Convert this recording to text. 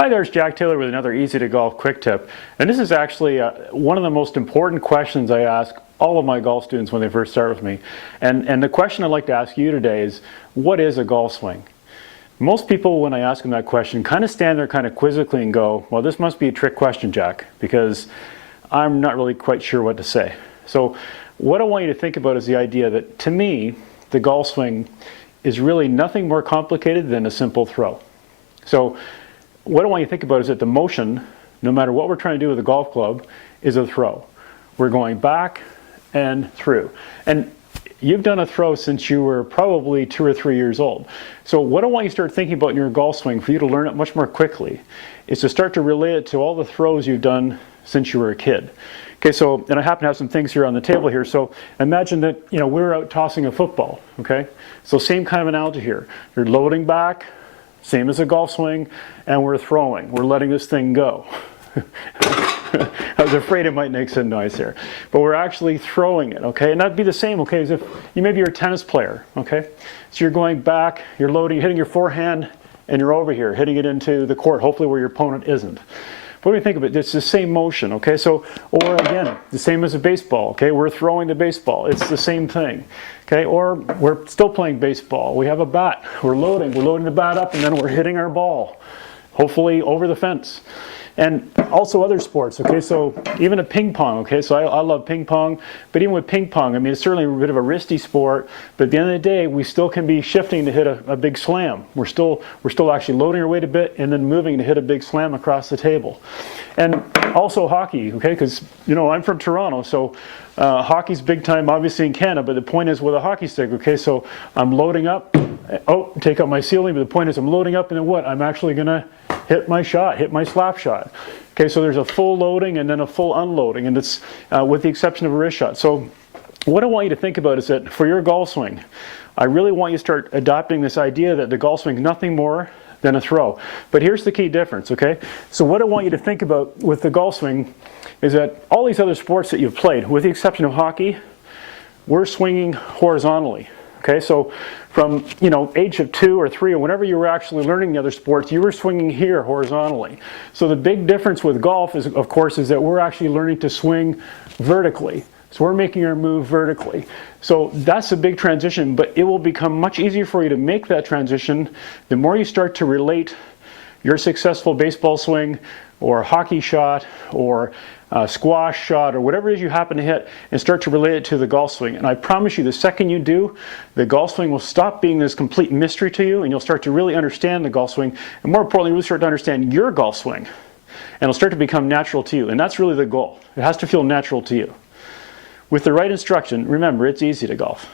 Hi there, it's Jack Taylor with another easy to golf quick tip. And this is actually one of the most important questions I ask all of my golf students when they first start with me. And the question I'd like to ask you today is, what is a golf swing? Most people, when I ask them that question, kind of stand there kind of quizzically and go, well, this must be a trick question, Jack, because I'm not really quite sure what to say. So what I want you to think about is the idea that, to me, the golf swing is really nothing more complicated than a simple throw. So what I want you to think about is that the motion, no matter what we're trying to do with a golf club, is a throw. We're going back and through. And you've done a throw since you were probably 2 or 3 years old. So what I want you to start thinking about in your golf swing, for you to learn it much more quickly, is to start to relate it to all the throws you've done since you were a kid. Okay, so, and I happen to have some things here on the table here. So imagine that, we're out tossing a football, okay? So same kind of analogy here. You're loading back, same as a golf swing, and we're throwing. We're letting this thing go. I was afraid it might make some noise here. But we're actually throwing it, okay? And that'd be the same, okay, as if maybe you're a tennis player, okay? So you're going back, you're loading, hitting your forehand, and you're over here, hitting it into the court, hopefully where your opponent isn't. What do you think of it? It's the same motion, okay? So, or again, the same as a baseball, okay? We're throwing the baseball. It's the same thing, okay? Or we're still playing baseball. We have a bat. We're loading the bat up, and then we're hitting our ball, hopefully over the fence. And also other sports, okay? So even a ping pong, okay? So I love ping pong, but even with ping pong, I mean, it's certainly a bit of a risky sport, but at the end of the day, we still can be shifting to hit a big slam. We're still actually loading our weight a bit and then moving to hit a big slam across the table. And also hockey, okay? Because, I'm from Toronto, so hockey's big time, obviously, in Canada, but the point is with a hockey stick, okay? So I'm loading up, take out my ceiling, but the point is I'm loading up, and then what? I'm actually gonna hit my shot, hit my slap shot. Okay, so there's a full loading and then a full unloading, and it's with the exception of a wrist shot. So what I want you to think about is that for your golf swing, I really want you to start adopting this idea that the golf swing is nothing more than a throw. But here's the key difference, okay? So what I want you to think about with the golf swing is that all these other sports that you've played, with the exception of hockey, we're swinging horizontally. Okay, so from age of 2 or 3 or whenever you were actually learning the other sports, you were swinging here horizontally. So the big difference with golf is, of course, is that we're actually learning to swing vertically. So we're making our move vertically. So that's a big transition, but it will become much easier for you to make that transition the more you start to relate your successful baseball swing or hockey shot or squash shot or whatever it is you happen to hit and start to relate it to the golf swing. And I promise you, the second you do, the golf swing will stop being this complete mystery to you, and you'll start to really understand the golf swing, and more importantly, you'll start to understand your golf swing, and it'll start to become natural to you. And that's really the goal. It has to feel natural to you. With the right instruction, remember, it's easy to golf.